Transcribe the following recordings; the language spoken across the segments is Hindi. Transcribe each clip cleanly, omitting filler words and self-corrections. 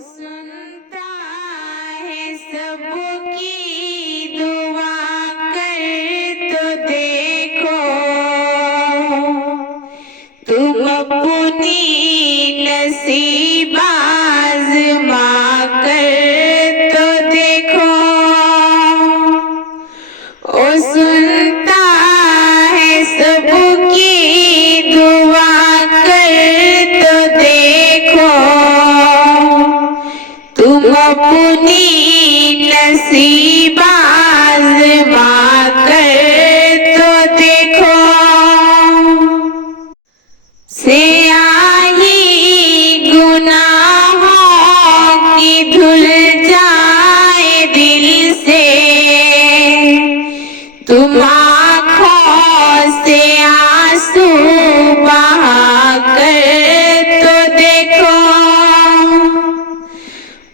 सुनता है सबकी दुआ कर तो देखो, तुम अपनी नसीब आज़मा कर तो देखो। ओ सुनता है सबकी दुआ कर तो देखो, तुम अपनी नसीब आज़मा कर तो देखो। स्याही गुनाहों की धुल जाए दिल से, तुम आँखों से आंसू बहा कर तो देखो।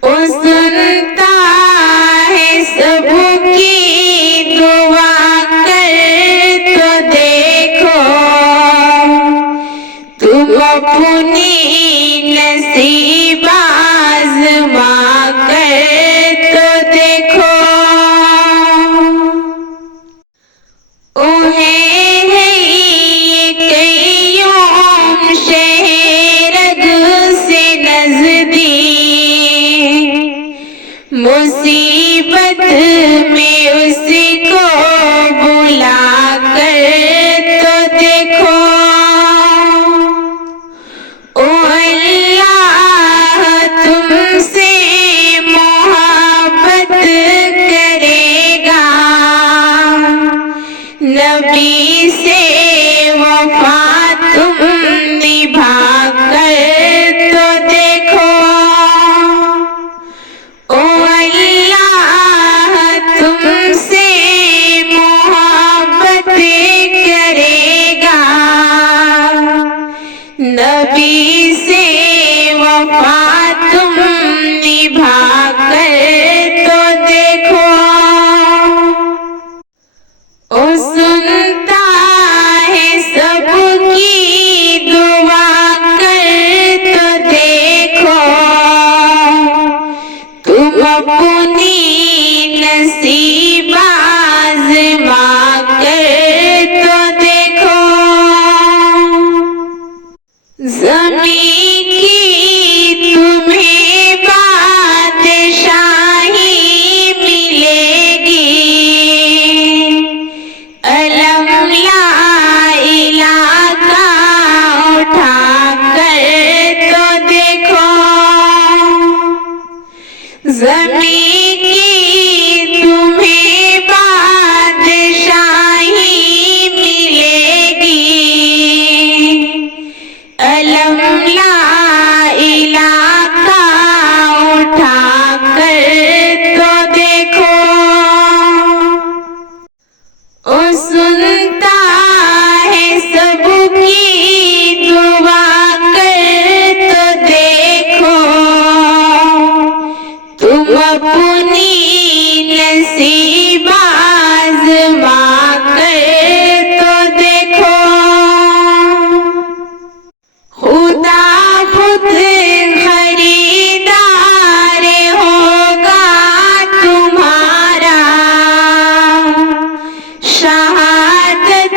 ओ सुनता है सबकी दुआ कर तो देखो, तुम अपनी नसीब आज़मा कर तो देखो। मुसीबत में उसको बुला कर तो देखो। ओ अल्लाह तुमसे मोहब्बत करेगा, नबी से वफा तुम निभा कर तो देखो। ओ अल्लाह तुमसे मोहब्बत करेगा, नबी से वफा तुम निभा कर तो देखो। ओ सुनता है सबकी दुआ कर तो देखो, तुम अपनी नसीब आज़मा कर तो देखो। ज़मीं की तुम्हें बादशाही मिलेगी, अलम ला इलाहा का उठा कर तो देखो। ज़मीं की तुम्हें बादशाही मिलेगी, अलम ला इलाहा उठा कर तो देखो। ओ सुनता है सबकी दुआ कर तो देखो, तुम अपनी नसीब आज़मा कर तो देखो। खुदा खुद खरीदार होगा तुम्हारा, शहादत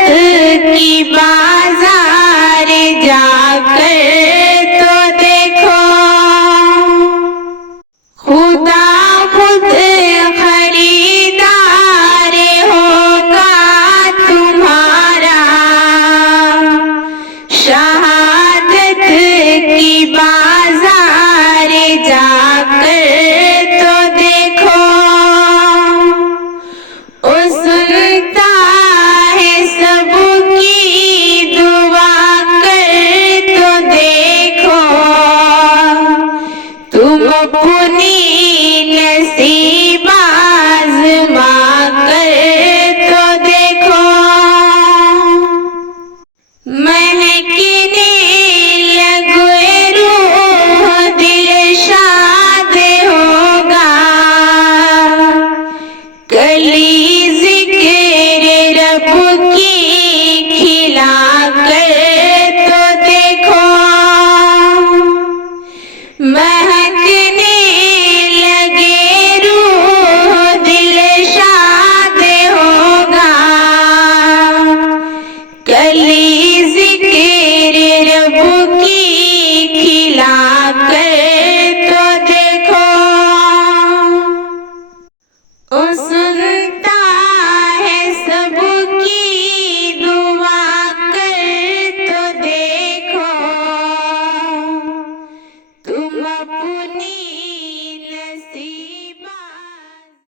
की बाजार जाकर तो देखो। खुदा खुद खरीदार होगा तुम्हारा, शहादत की बाजार जाकर तो देखो। ओ सुनता है सबकी दुआ कर तो देखो, तुम